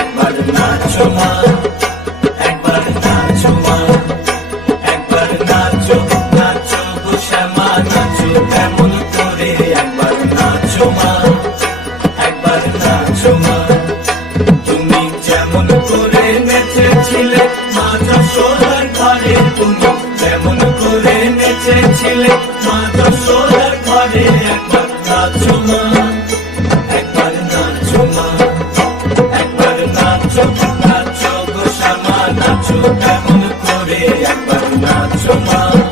একবার নাচো মা, একবার নাচো মা, একবার নাচো নাচো গো শ্যামা নাচো কেমন করে, একবার নাচো মা, একবার নাচো মা। তুমি যেমন করে নেচেছিলে মা যশোদার ঘরে, তুমি যেমন করে নেচেছিলে মা যশোদার ঘরে, একবার নাচো মা, একবার নাচো মা, একবার নাচো নাচো গো শ্যামা নাচো কেমন করে, একবার নাচো মা।